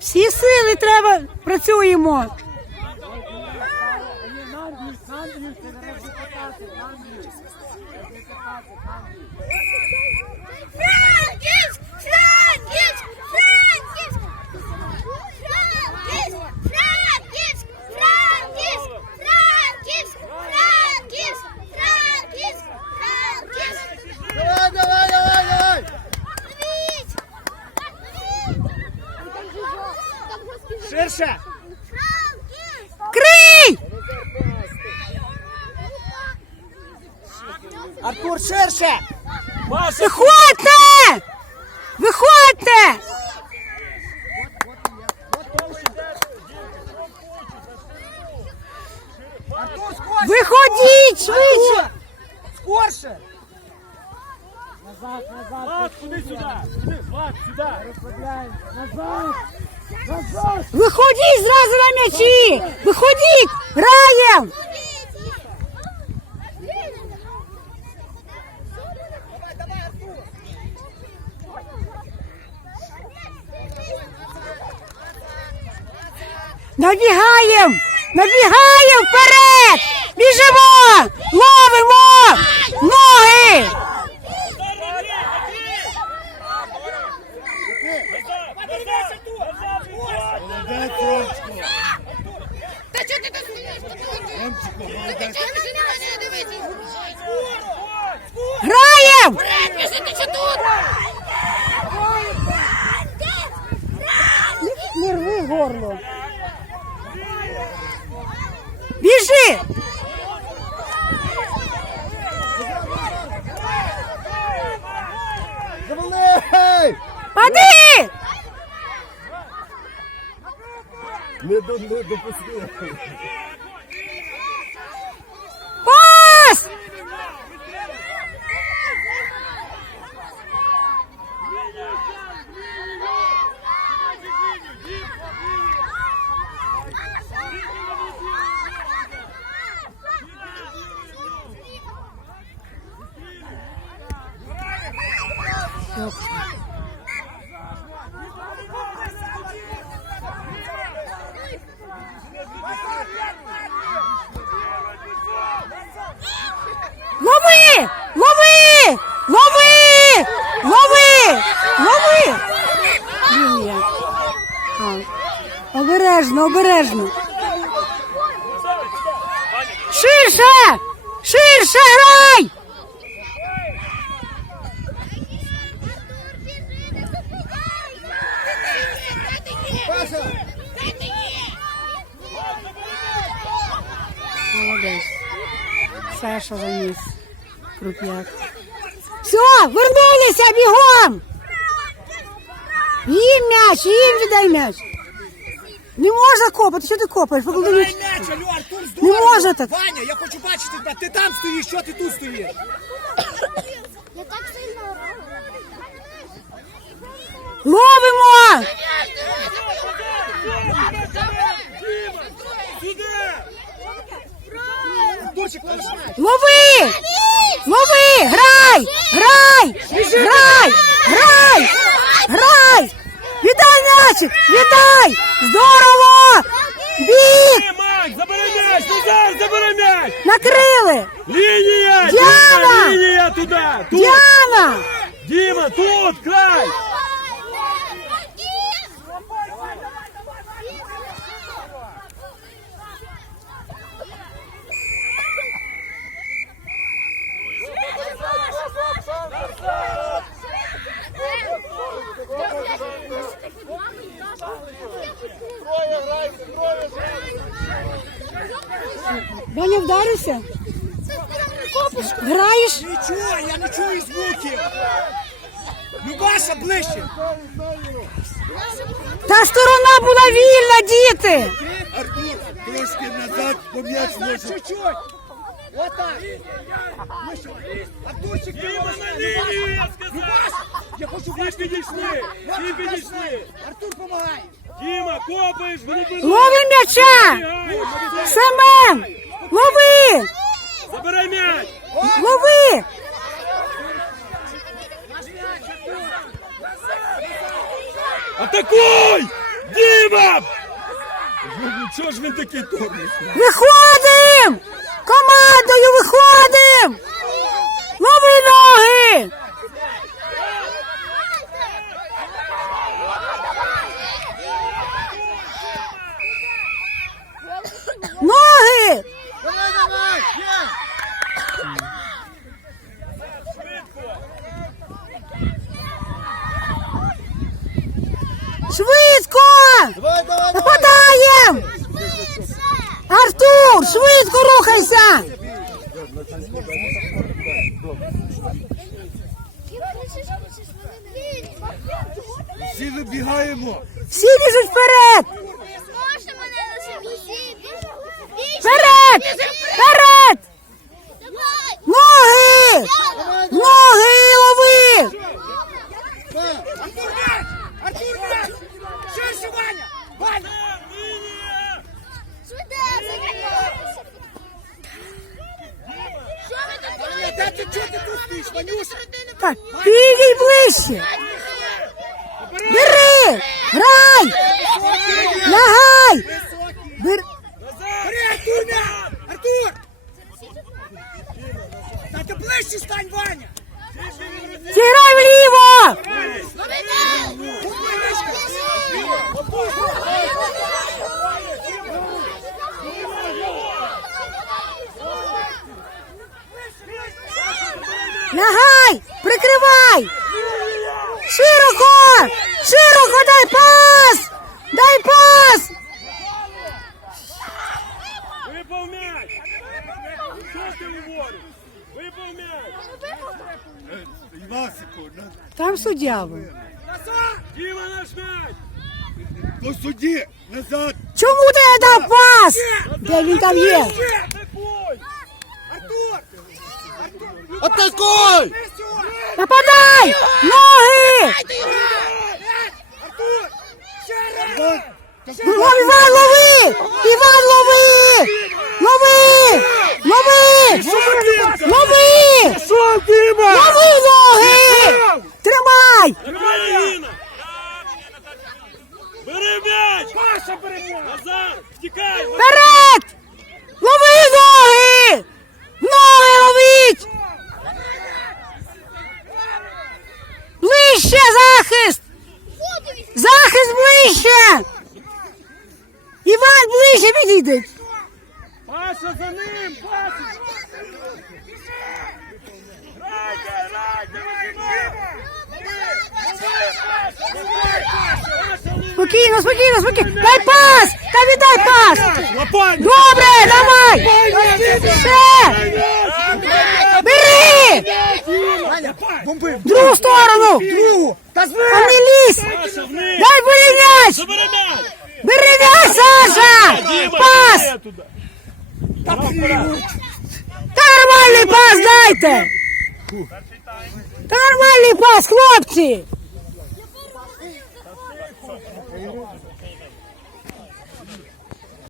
Всі сили треба, працюємо. Ширше! Крий! Артур, ширше! Виходьте! Виходьте! Артур, скорше! Виходіть швидше! Скорше! Назад, назад. Влад, куди сюди? Влад, сюди. Розслабляємося. Назад. Виходіть зразу на м'ячі! Виходіть! Граєм! Набігаємо! Набігаємо вперед! Ходи! Не до не допустили. Пас! Yok. Обережно, обережно. Ширше! Ширше грай! Молодець. Саша заніс. Крупняк. Все, вернулися бігом! Їм м'яч, їм віддай м'яч. Не можна копати, що ти копаєш? Поклади Дай м'яч. м'яч, алло, Артур, Не може так. Ваня, я хочу бачити тебе. Ти там стоїш, що ти тут стоїш? Я так сильно орала. Ловимо! Артурчик, ловиш м'яч. Лови! Лови! Грай! Грай! Грай! Грай! Грай! М'ячик! Віддай! Здорово! Біг! Макс, забери м'яч! Назар, забери м'яч! Накрили! Лінія! Діана! Діма, Лінія туди! Тут! Діана! Діма, тут! Край! Ваня вдарився? Граєш? Нічого, я не чую звуків. Любаша, ближче. Та сторона була вільна, діти! Артур, трошки назад, бо м'яч може. Чуть-чуть. Отак. Ближче. Артурчик, ти Любаша. я хочу бачити. підійшли! Артур, помагай. Діма, копаєш, глибину! Лови м'яча! Семен! Лови! Забирай м'яч! Лови! Атакуй! Діма! Чого ж він такий торний? Виходим! Командою виходим! Швидко! Давай, давай, давай! Артур, швидко рухайся! Всі вибігаємо! Всі біжуть вперед! Можна мене лише? Вперед! Вперед! Давай! Ноги! Ноги лови! Артур м'яч! Артур м'яч! Ширше, Ваня! Ваня! Швидше! Що ви тут робите? Та ти чого ти тут стоїш, Ванюша? Так, підійдь ближче! Бери! Грай! Лягай! Бери! Бери, Артур м'яч! Артур! Та ти ближче стань, Ваня! Зіграй вліво! Лягай! Прикривай! Широко! Широко дай пас! Дай пас! Випав м'яч! Що ти говориш? Випав м'яч! Там суддя був. Діма наш м'яч! до судді! Назад! Чому ти не дав пас? Де він там є? Атакуй! Артур! Атакуй! Нападай! Ноги! Іван, лови! Іван, лови! Лови! Лови! Лови! Лови ноги! Тримай! Бери м'яч! Паша, бери м'яч! Назар, втікай! Вперед! Лови ноги! Ноги ловіть! Ближче захист! Захист ближче! Іван ближче підійде! Паша за ним! Паша! Грайте, вижимай! Спокійно, спокійно, спокійно! Дай пас! Та віддай пас! Добре, давай! Ще! Бери! Бомби! Другу сторону! Другу! Та не лізь! Дай м'яч! Забери м'яч! Бери м'яч, Саша! Діма, Пас! Та нормальний пас дайте! Та нормальний пас, хлопці!